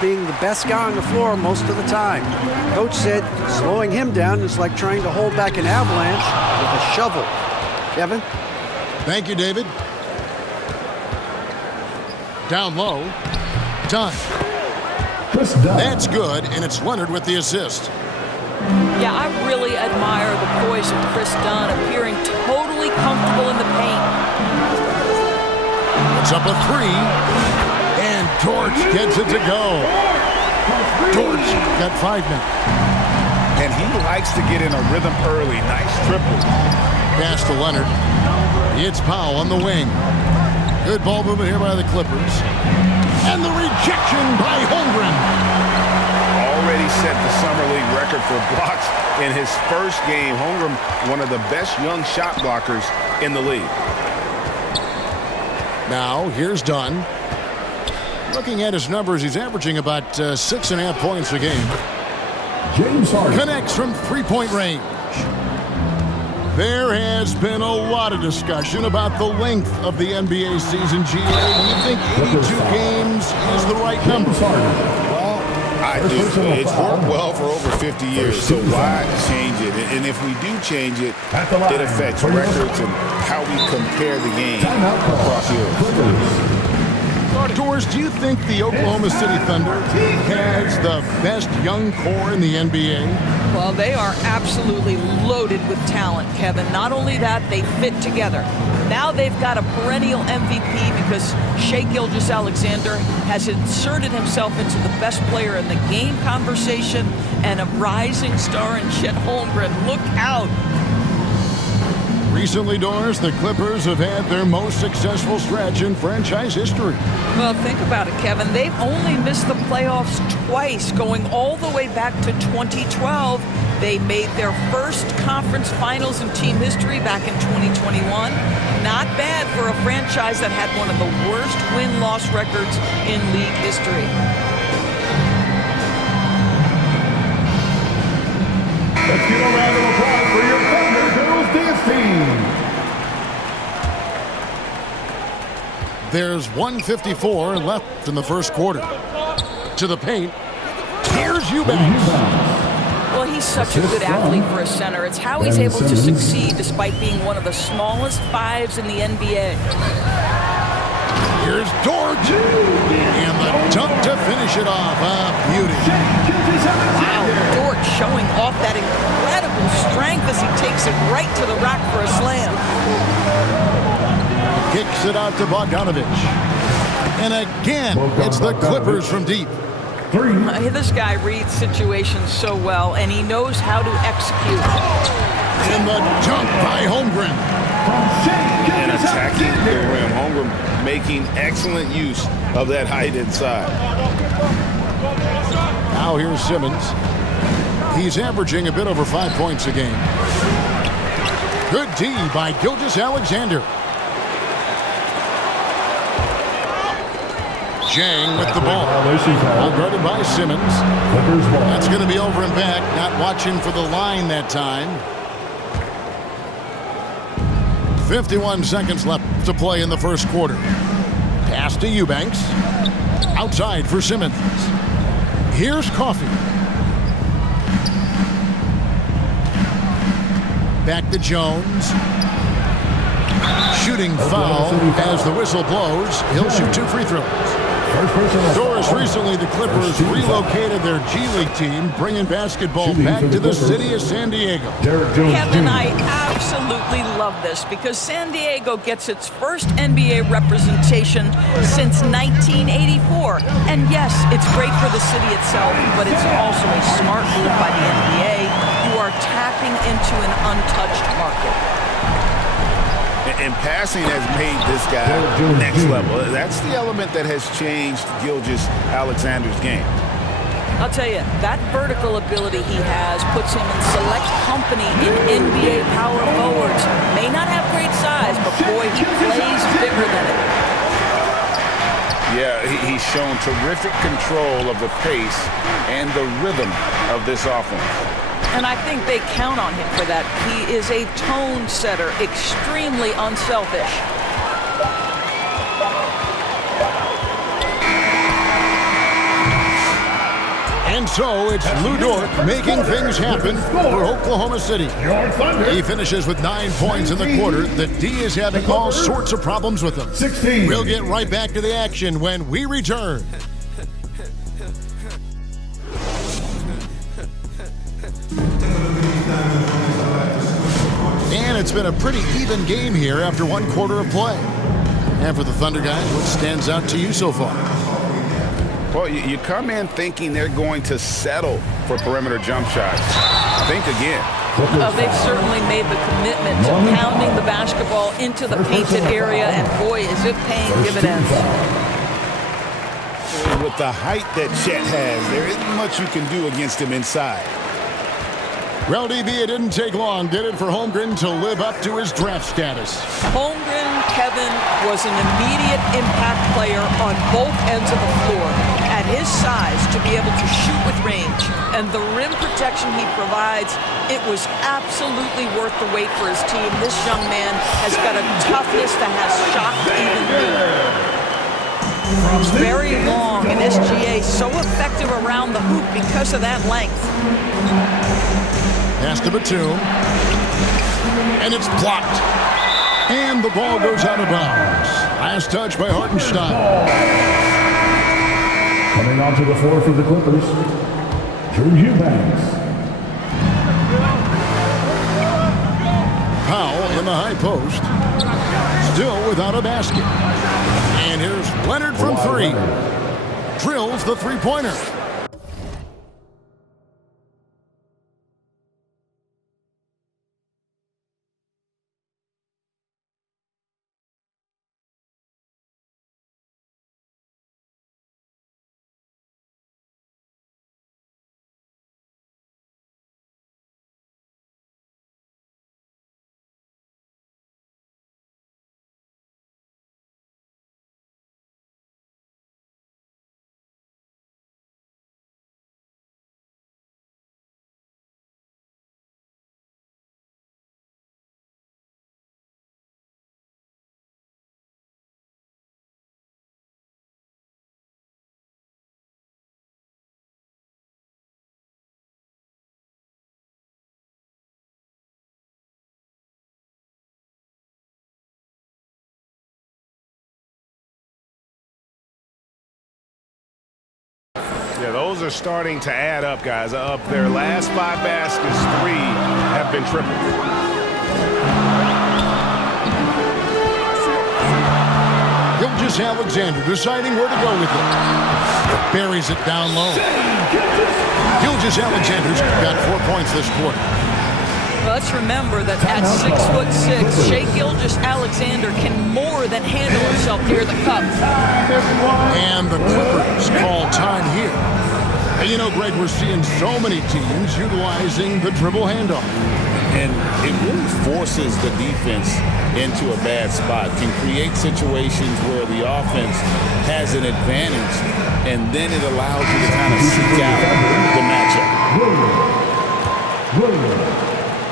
being the best guy on the floor most of the time. Coach said slowing him down is like trying to hold back an avalanche with a shovel. Kevin? Thank you, David. Down low. Dunn. That's good, and it's Leonard with the assist. Yeah, I really admire the poise of Chris Dunn, appearing totally comfortable in the paint. It's up a three, and George gets it to go. George got 5 now. And he likes to get in a rhythm early. Nice triple. Pass to Leonard. It's Powell on the wing. Good ball movement here by the Clippers. And the rejection by Holmgren. Already set the Summer League record for blocks in his first game. Holmgren, one of the best young shot blockers in the league. Now, here's Dunn. Looking at his numbers, he's averaging about 6.5 points a game. James Harden connects from three-point range. There has been a lot of discussion about the length of the NBA season, GA. Do you think 82 games is the right number? Well, I do. It's worked well for over 50 years, so why change it? And if we do change it, it affects records and how we compare the game across years. Doors, do you think the Oklahoma City Thunder has the best young core in the NBA? Well, they are absolutely loaded with talent, Kevin. Not only that, they fit together. Now they've got a perennial MVP because Shai Gilgeous-Alexander has inserted himself into the best player in the game conversation, and a rising star in Chet Holmgren. Look out. Recently, Doris, the Clippers have had their most successful stretch in franchise history. Well, think about it, Kevin. They've only missed the playoffs twice, going all the way back to 2012. They made their first conference finals in team history back in 2021. Not bad for a franchise that had one of the worst win-loss records in league history. Let's give a round of applause for your Thunder Girls Dance Team. There's 1:54 left in the first quarter. To the paint. Here's Eubanks. Well, he's such a good athlete for a center. It's how he's able to succeed despite being one of the smallest fives in the NBA. Here's George. And the dunk to finish it off. Beauty. Wow, George showing off that incredible strength as he takes it right to the rack for a slam. Kicks it out to Bogdanovich. And again, it's the Clippers from deep. This guy reads situations so well, and he knows how to execute. And the dunk by Holmgren. And attacking the rim. Holmgren making excellent use of that height inside. Now here's Simmons. He's averaging a bit over 5 points a game. Good D by Gilgeous-Alexander. Jang with the ball. Well guarded by Simmons. That's going to be over and back. Not watching for the line that time. 51 seconds left to play in the first quarter. Pass to Eubanks. Outside for Simmons. Here's Coffey. Back to Jones. Shooting foul as the whistle blows. He'll shoot 2 free throws. Doris, recently the Clippers relocated their G League team, bringing basketball back to the city of San Diego. Kevin, I absolutely love this because San Diego gets its first NBA representation since 1984. And yes, it's great for the city itself, but it's also a smart move by the NBA. You are tapping into an untouched market. And passing has made this guy next level. That's the element that has changed Gilgeous-Alexander's game. I'll tell you, that vertical ability he has puts him in select company in NBA power forwards. May not have great size, but boy, he plays bigger than it. Yeah, he's shown terrific control of the pace and the rhythm of this offense. And I think they count on him for that. He is a tone setter, extremely unselfish. so it's Lou Dort making things happen for Oklahoma City. Your Thunder. He finishes with 9 points in the quarter. The D is having all sorts of problems with him. 16. We'll get right back to the action when we return. And it's been a pretty even game here after 1 quarter of play. And for the Thunder guys, what stands out to you so far? Well, you come in thinking they're going to settle for perimeter jump shots. Think again. They've certainly made the commitment to pounding the basketball into the painted area, and boy, is it paying dividends. With the height that Chet has, there isn't much you can do against him inside. Well, DB, it didn't take long, did it, for Holmgren to live up to his draft status? Holmgren, Kevin, was an immediate impact player on both ends of the floor. At his size, to be able to shoot with range and the rim protection he provides, it was absolutely worth the wait for his team. This young man has got a toughness that has shocked even me. He's very long, and SGA so effective around the hoop because of that length. Pass to Batum. And it's blocked. And the ball goes out of bounds. Last touch by Hartenstein. Coming onto the floor for the Clippers, Drew Eubanks. Powell in the high post. Still without a basket. And here's Leonard from 3. Drills the three-pointer. Yeah, those are starting to add up, guys. Of their last 5 baskets, 3 have been triple. Gilgeous-Alexander deciding where to go with it. Buries it down low. Gilgeous-Alexander's got 4 points this quarter. Well, let's remember that at 6'6", Shai Gilgeous-Alexander can more than handle himself near the cup. And the Clippers call time here. And you know, Greg, we're seeing so many teams utilizing the dribble handoff. And it really forces the defense into a bad spot, can create situations where the offense has an advantage, and then it allows you to kind of seek out the matchup.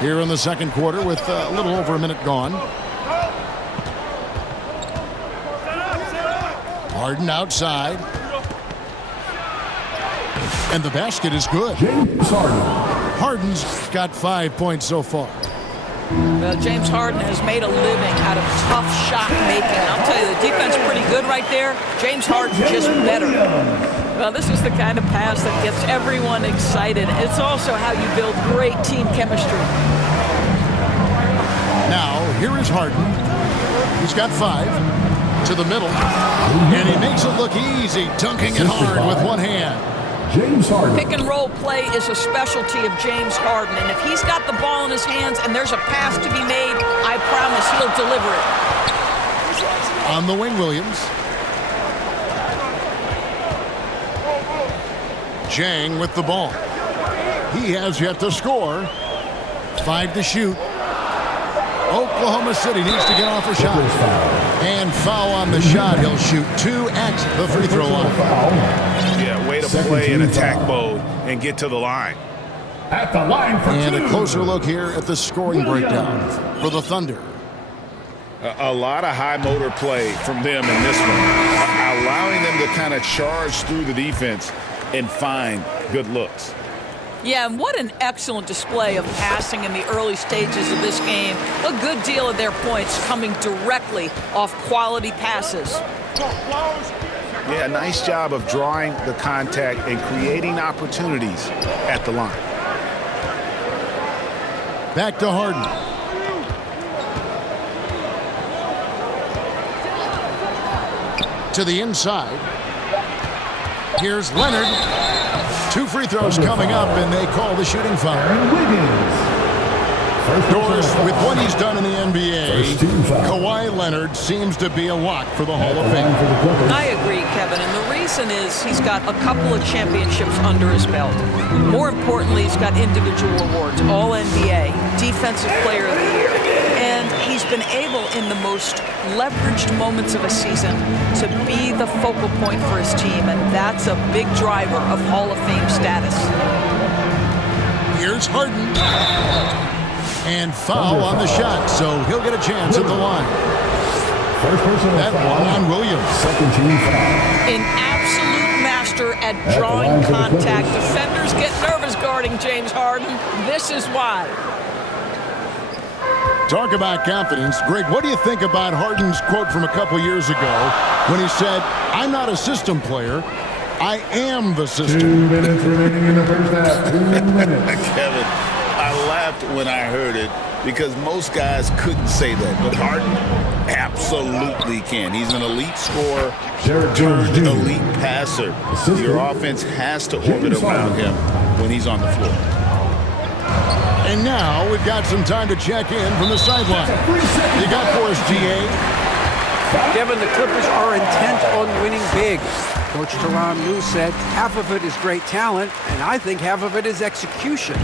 Here in the second quarter with a little over a minute gone. Harden outside. And the basket is good. James Harden. Harden's got 5 points so far. Well, James Harden has made a living out of tough shot making. I'll tell you, the defense is pretty good right there. James Harden just better. Well, this is the kind of pass that gets everyone excited. It's also how you build great team chemistry. Now, here is Harden. He's got 5 to the middle. And he makes it look easy, dunking it hard with one hand. James Harden. Pick and roll play is a specialty of James Harden. And if he's got the ball in his hands and there's a pass to be made, I promise he'll deliver it. On the wing, Williams. Jang with the ball. He has yet to score. 5 to shoot. Oklahoma City needs to get off a shot. And foul on the shot. He'll shoot 2 at the free throw line. Yeah, way to play in attack mode and get to the line. At the line for 2. And a closer look here at the scoring breakdown for the Thunder. A lot of high motor play from them in this one, allowing them to kind of charge through the defense and find good looks. Yeah, and what an excellent display of passing in the early stages of this game. A good deal of their points coming directly off quality passes. Yeah, nice job of drawing the contact and creating opportunities at the line. Back to Harden. To the inside. Here's Leonard. 2 free throws coming up, and they call the shooting foul. Aaron Wiggins. Doors, with what he's done in the NBA, Kawhi Leonard seems to be a lock for the Hall of Fame. I agree, Kevin, and the reason is he's got a couple of championships under his belt. More importantly, he's got individual awards, All-NBA, Defensive Player of the Year, and he's been able in the most leveraged moments of a season to be the focal point for his team, and that's a big driver of Hall of Fame status. Here's Harden. And foul on the shot, so he'll get a chance at the line. That one on Williams. Second team foul. An absolute master at drawing contact. Defenders get nervous guarding James Harden. This is why. Talk about confidence. Greg, what do you think about Harden's quote from a couple years ago when he said, "I'm not a system player, I am the system"? 2 minutes remaining in the first half. 2 minutes. Kevin, I laughed when I heard it because most guys couldn't say that, but Harden absolutely can. He's an elite scorer, Derrick Jones turned Jr. elite passer. Assistant. Your offense has to orbit around him when he's on the floor. And now we've got some time to check in from the sideline. You got for us, GA? Kevin, the Clippers are intent on winning big. Coach Tyronn Lue said half of it is great talent, and I think half of it is execution.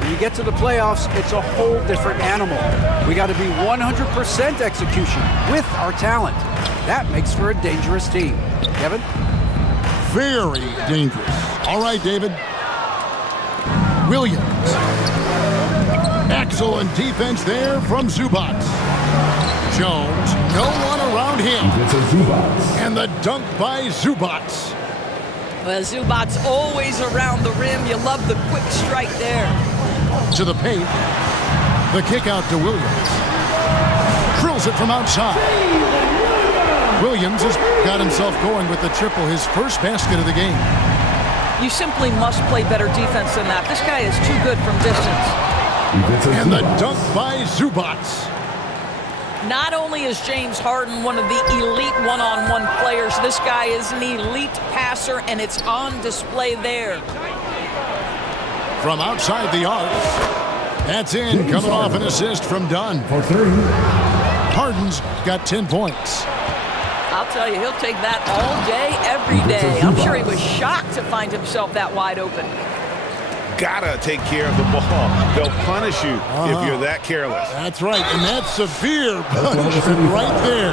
When you get to the playoffs, it's a whole different animal. We got to be 100% execution with our talent. That makes for a dangerous team. Kevin? Very dangerous. All right, David. Williams. Excellent defense there from Zubac. Jones, no one around him. It's a Zubac. And the dunk by Zubac. Well, Zubac's always around the rim. You love the quick strike there. To the paint. The kick out to Williams. Drills it from outside. Williams has got himself going with the triple, his first basket of the game. You simply must play better defense than that. This guy is too good from distance. And the dunk by Zubac. Not only is James Harden one of the elite one-on-one players, this guy is an elite passer, and it's on display there. From outside the arc. That's in, coming off an assist from Dunn. For 3. Harden's got 10 points. I'll tell you, he'll take that all day, every day. I'm sure he was shocked to find himself that wide open. Gotta take care of the ball. They'll punish you if you're that careless. That's right, and that's severe punishment right there.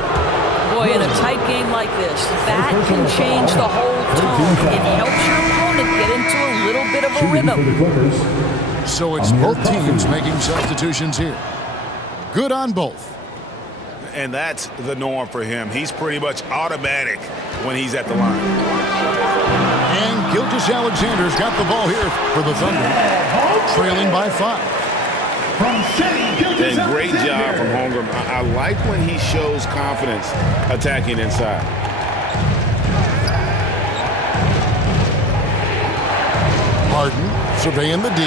Boy, in a tight game like this, that can change the whole tone. It helps your opponent get into a little bit of a For the rhythm. Clippers. So it's both teams making substitutions here. Good on both. And that's the norm for him. He's pretty much automatic when he's at the line. And Gilgeous-Alexander's got the ball here for the Thunder, trailing by 5. From Shea And great job from Holmgren. I like when he shows confidence attacking inside. Harden surveying the D.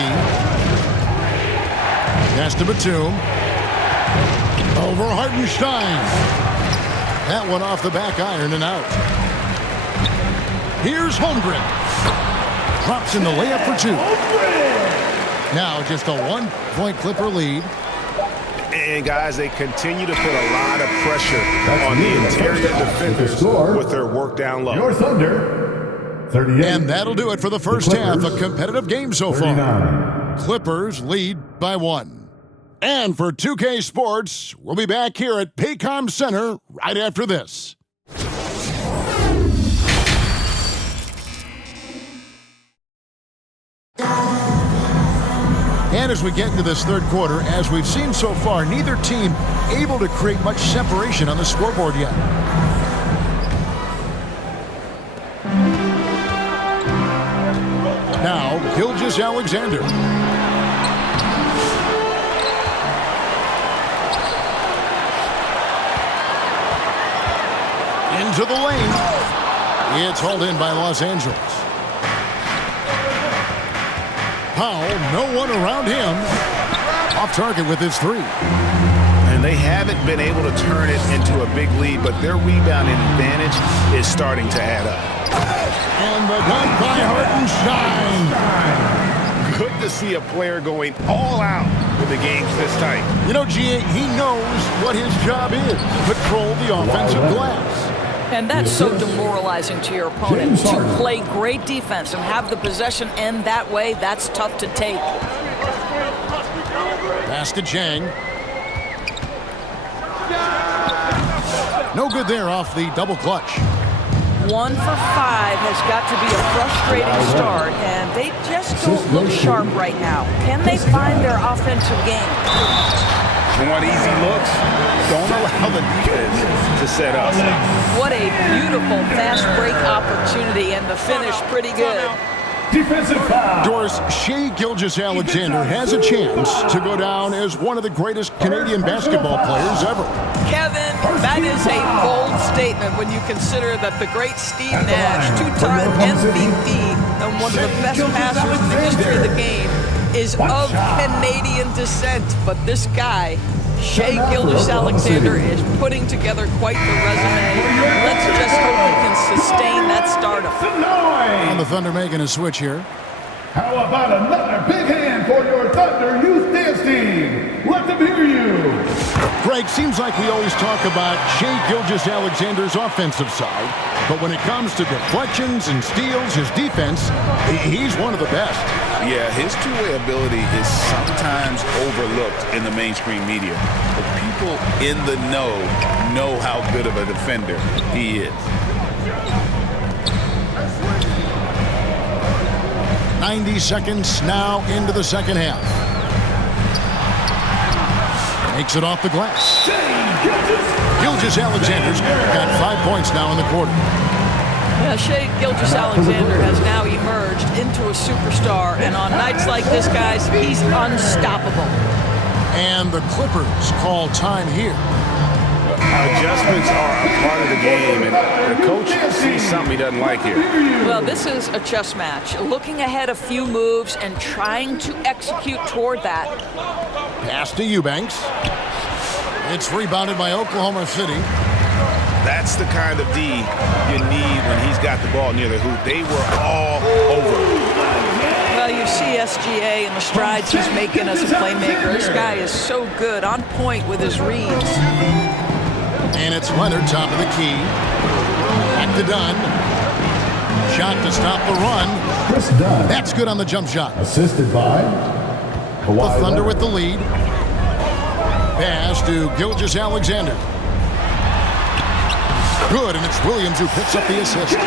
Pass to Batum. Over Hartenstein. That one off the back iron and out. Here's Holmgren. Drops in the layup for 2. Now just a 1-point Clipper lead. And guys, they continue to put a lot of pressure on the interior defenders with their work down low. Your Thunder, 38. And that'll do it for the first half. A competitive game so far. 39. Clippers lead by 1. And for 2K Sports, we'll be back here at Paycom Center right after this. And as we get into this third quarter, as we've seen so far, neither team able to create much separation on the scoreboard yet. Now, Gilgeous-Alexander. Into the lane. It's hauled in by Los Angeles. Powell, no one around him. Off target with his three. And they haven't been able to turn it into a big lead, but their rebounding advantage is starting to add up. And the dunk by Hartenstein. Good to see a player going all out with the games this tight. You know, G.A., he knows what his job is. Control the offensive glass. And that's so demoralizing to your opponent. To play great defense and have the possession end that way, that's tough to take. Pass to Chang. No good there off the double clutch. 1 for 5 has got to be a frustrating start, and they just don't look sharp right now. Can they find their offensive game? Want easy looks? Don't allow the defense to set up. What a beautiful fast break opportunity, and the finish pretty good. Defensive foul. Doris, Shai Gilgeous-Alexander has a chance to go down as one of the greatest Canadian basketball players ever. Kevin, that is a bold statement when you consider that the great Steve Nash, two-time MVP and one of the best passers in the history of the game, is of Canadian descent. But this guy, Shai Gilgeous-Alexander, is putting together quite the resume. Let's just hope he can sustain that stardom. And the Thunder making a switch here. How about another big hand for your Thunder Youth Dance Team? Let them hear you. Greg, seems like we always talk about Shai Gilgeous-Alexander's offensive side, but when it comes to deflections and steals, his defense, he's one of the best. Yeah, his two-way ability is sometimes overlooked in the mainstream media. But people in the know how good of a defender he is. 90 seconds now into the second half. Makes it off the glass. Gilgeous-Alexander's got 5 points now in the quarter. Yeah, Shai Gilgeous-Alexander has now emerged into a superstar, and on nights like this, guys, he's unstoppable. And the Clippers call time here. Adjustments are a part of the game, and the coach sees something he doesn't like here. Well, this is a chess match. Looking ahead a few moves and trying to execute toward that. Pass to Eubanks. It's rebounded by Oklahoma City. That's the kind of D you need when he's got the ball near the hoop. They were all over. Well, you see SGA and the strides he's making as a playmaker. This guy is so good, on point with his reads. And it's Leonard, top of the key. Back to Dunn. Shot to stop the run. Chris Dunn. That's good on the jump shot. Assisted by The Thunder with the lead. Pass to Gilgeous-Alexander. Good, and it's Williams who picks up the assist.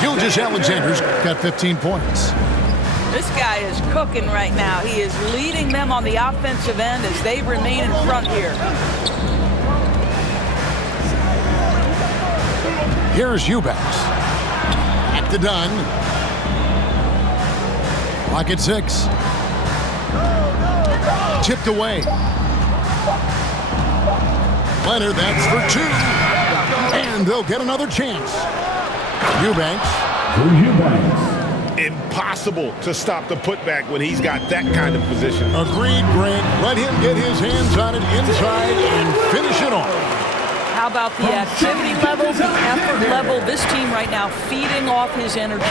Gilgeous-Alexander's got 15 points. This guy is cooking right now. He is leading them on the offensive end as they remain in front here. Here's Eubanks. Back to Dunn. Clock at 6. Tipped away. Leonard, that's for 2. And they'll get another chance. Eubanks. Impossible to stop the putback when he's got that kind of position. Agreed, Grant. Let him get his hands on it inside and finish it off. How about the activity level, the effort level? This team right now feeding off his energy.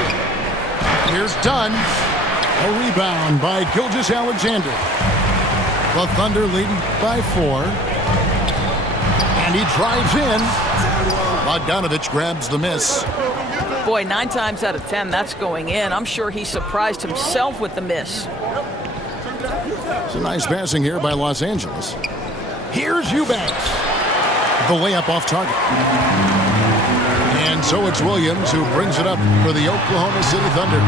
Here's Dunn. A rebound by Gilgeous-Alexander. The Thunder leading by 4. And he drives in. Bogdanovich grabs the miss. Boy, 9 times out of 10, that's going in. I'm sure he surprised himself with the miss. It's a nice passing here by Los Angeles. Here's Eubanks. The layup off target. And so it's Williams who brings it up for the Oklahoma City Thunder.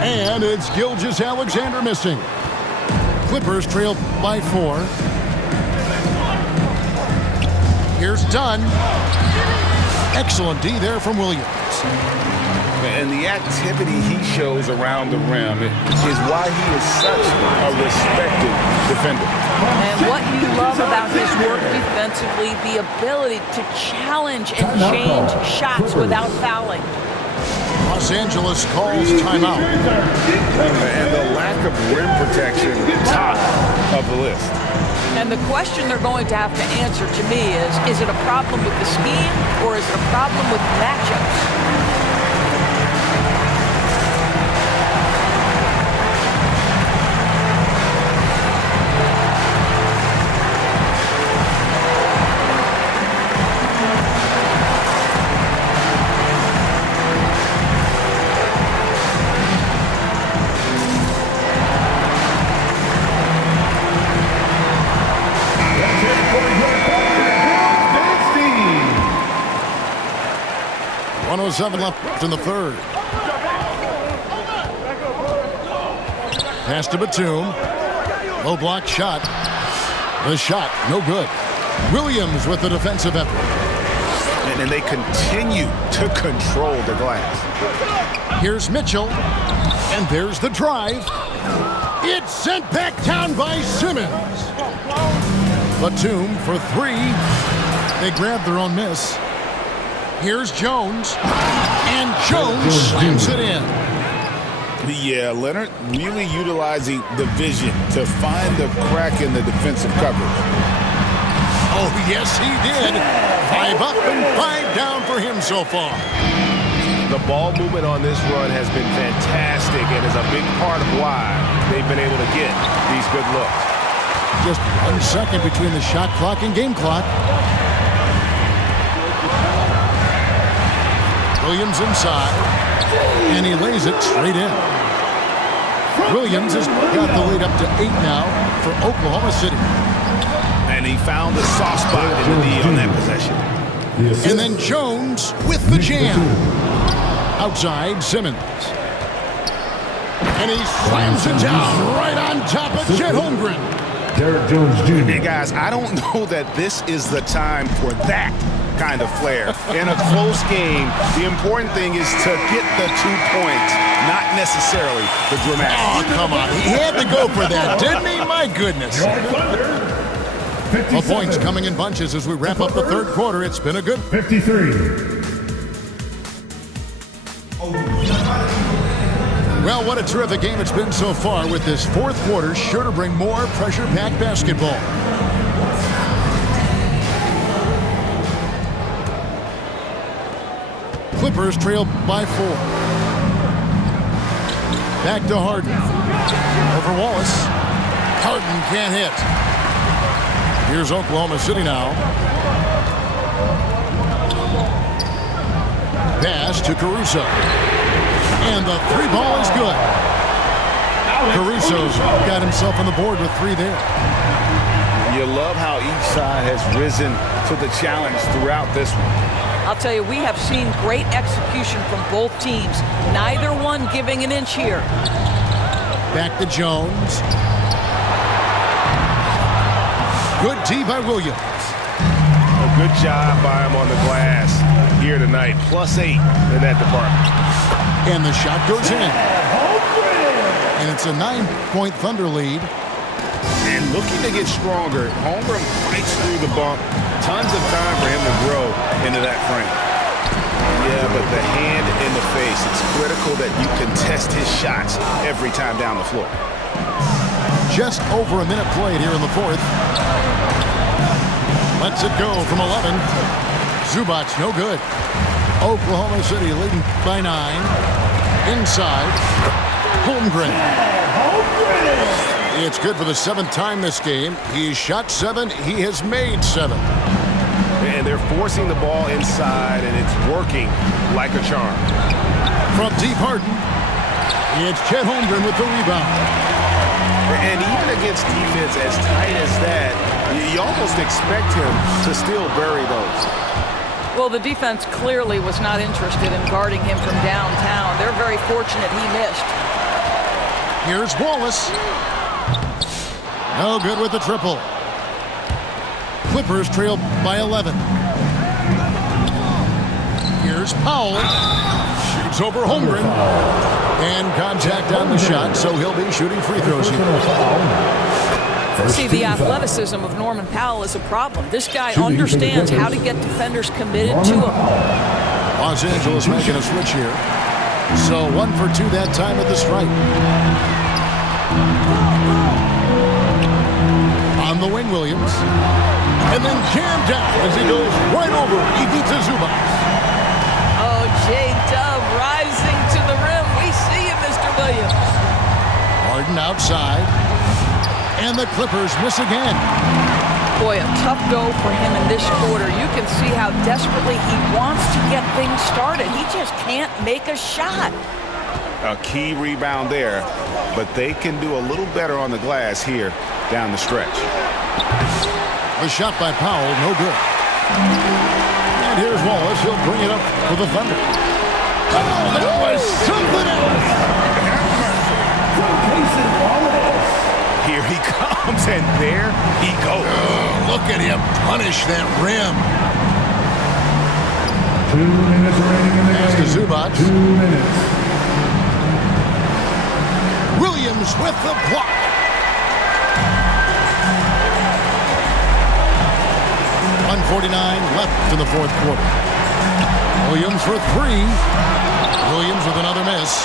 And it's Gilgeous-Alexander missing. Clippers trail by 4. Here's Dunn. Excellent D there from Williams. And the activity he shows around the rim is why he is such a respected defender. And what you love about his work defensively, the ability to challenge and change shots without fouling. Los Angeles calls timeout. And the lack of rim protection, top of the list. And the question they're going to have to answer to me is it a problem with the scheme or is it a problem with matchups? .107 left in the third. Pass to Batum. Low block shot. The shot, no good. Williams with the defensive effort. And they continue to control the glass. Here's Mitchell. And there's the drive. It's sent back down by Simmons. Batum for three. They grab their own miss. Here's Jones, and Jones slams it in. Yeah, Leonard really utilizing the vision to find the crack in the defensive coverage. Oh, yes, he did. 5 up and 5 down for him so far. The ball movement on this run has been fantastic and is a big part of why they've been able to get these good looks. Just 1 second between the shot clock and game clock. Williams inside, and he lays it straight in. Williams has got the lead up to 8 now for Oklahoma City. And he found the soft spot in the D on that possession. And then Jones with the jam. Outside, Simmons. And he slams it down right on top of Chet Holmgren. Derrick Jones Jr. Hey, guys, I don't know that this is the time for that kind of flair. In a close game, the important thing is to get the 2 points, not necessarily the dramatic. Oh, come on. He had to go for that, didn't he? My goodness. Well, points coming in bunches as we wrap up the third quarter. It's been a good 53. Well, what a terrific game it's been so far, with this fourth quarter sure to bring more pressure-packed basketball. Clippers trail by 4. Back to Harden. Over Wallace. Harden can't hit. Here's Oklahoma City now. Pass to Caruso. And the 3 ball is good. Caruso's got himself on the board with 3 there. You love how each side has risen to the challenge throughout this one. I'll tell you, we have seen great execution from both teams. Neither one giving an inch here. Back to Jones. Good D by Williams. A good job by him on the glass here tonight. +8 in that department. And the shot goes in. And it's a 9-point Thunder lead. And looking to get stronger, Holmgren fights through the bump. Tons of time for him to grow into that frame. Yeah, but the hand in the face, it's critical that you contest his shots every time down the floor. Just over a minute played here in the fourth. Lets it go from 11. Zubac, no good. Oklahoma City leading by 9. Inside. Holmgren. It's good for the 7th time this game. He's shot 7. He has made 7. And they're forcing the ball inside, and it's working like a charm. From deep Harden, it's Chet Holmgren with the rebound. And even against defense as tight as that, you almost expect him to still bury those. Well, the defense clearly was not interested in guarding him from downtown. They're very fortunate he missed. Here's Wallace. No good with the triple. Clippers trail by 11. Here's Powell. Shoots It's over Holmgren. And contact on the shot, so he'll be shooting free throws here. See, the athleticism of Norman Powell is a problem. This guy understands how to get defenders committed to him. Los Angeles making a switch here. So 1 for 2 that time at the stripe. On the wing, Williams. And then jammed down as he goes right over Ivica Zubac. Oh, J-Dub rising to the rim. We see you, Mr. Williams. Harden outside. And the Clippers miss again. Boy, a tough go for him in this quarter. You can see how desperately he wants to get things started. He just can't make a shot. A key rebound there, but they can do a little better on the glass here down the stretch. The shot by Powell, no good. And here's Wallace. He'll bring it up for the Thunder. Oh, that was something else. Here he comes, and there he goes. Oh, look at him punish that rim. 2 minutes remaining in the Pass to game. Zubac. 2 minutes. Williams with the block. .149 left in the fourth quarter. Williams for 3. Williams with another miss.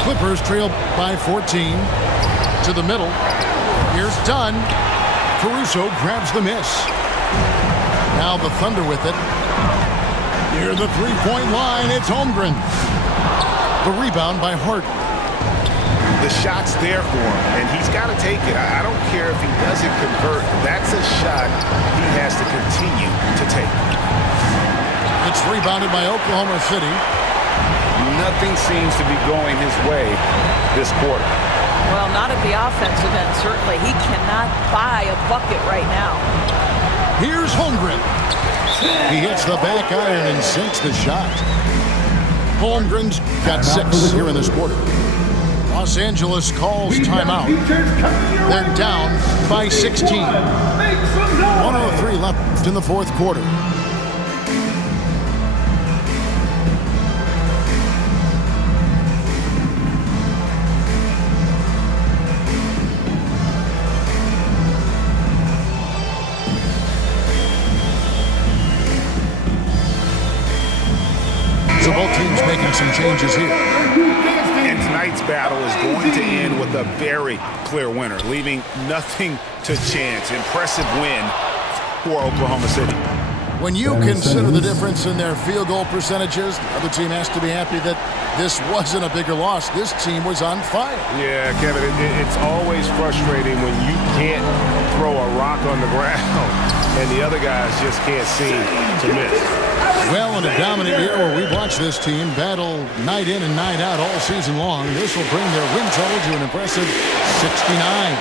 Clippers trail by 14. To the middle. Here's Dunn. Caruso grabs the miss. Now the Thunder with it. Near the three-point line, it's Holmgren. The rebound by Harden. The shot's there for him, and he's got to take it. I don't care if he doesn't convert. That's a shot he has to continue to take. It's rebounded by Oklahoma City. Nothing seems to be going his way this quarter. Well, not at the offensive end, certainly. He cannot buy a bucket right now. Here's Holmgren. He hits the back iron and sinks the shot. Holmgren's got 6 here in this quarter. Los Angeles calls timeout. They're down by 16. 1:03 left in the fourth quarter. So both teams making some changes here. And tonight's battle is going to end with a very clear winner, leaving nothing to chance. Impressive win for Oklahoma City. When you consider the difference in their field goal percentages, the other team has to be happy that this wasn't a bigger loss. This team was on fire. Yeah, Kevin, it's always frustrating when you can't throw a rock on the ground and the other guys just can't seem to miss. Well, in a dominant year where we've watched this team battle night in and night out all season long, this will bring their win total to an impressive 69.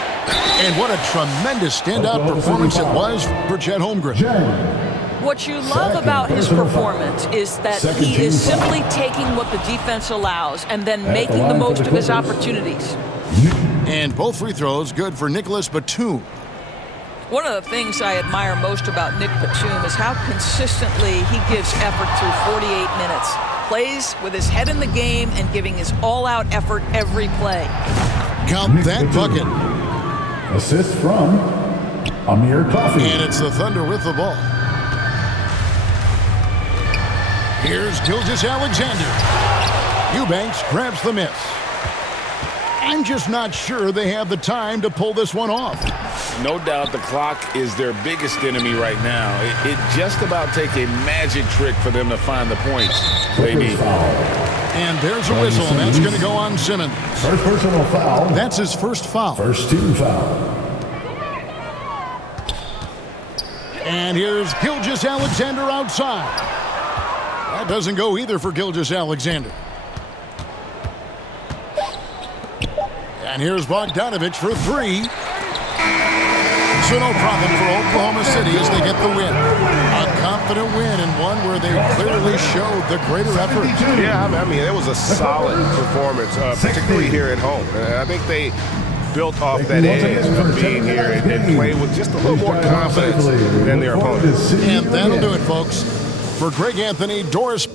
And what a tremendous standout performance it was for Chet Holmgren. What you love about his performance is that he is simply taking what the defense allows and then making the most of his opportunities. And both free throws good for Nicholas Batum. One of the things I admire most about Nick Batum is how consistently he gives effort through 48 minutes. Plays with his head in the game and giving his all-out effort every play. Count that bucket. Assist from Amir Coffey. And it's the Thunder with the ball. Here's Gilgeous-Alexander. Eubanks grabs the miss. I'm just not sure they have the time to pull this one off. No doubt the clock is their biggest enemy right now. It just about take a magic trick for them to find the points they need. And there's a whistle, and that's going to go on Simmons. First personal foul. That's his first foul. First team foul. And here's Gilgeous-Alexander outside. That doesn't go either for Gilgeous-Alexander. And here's Bogdanovich for 3. So no problem for Oklahoma City as they get the win. A confident win and one where they clearly showed the greater effort. Yeah, I mean, it was a solid performance, particularly here at home. I think they built off that edge of being here and played with just a little more confidence than their opponents. And that'll do it, folks. For Greg Anthony, Doris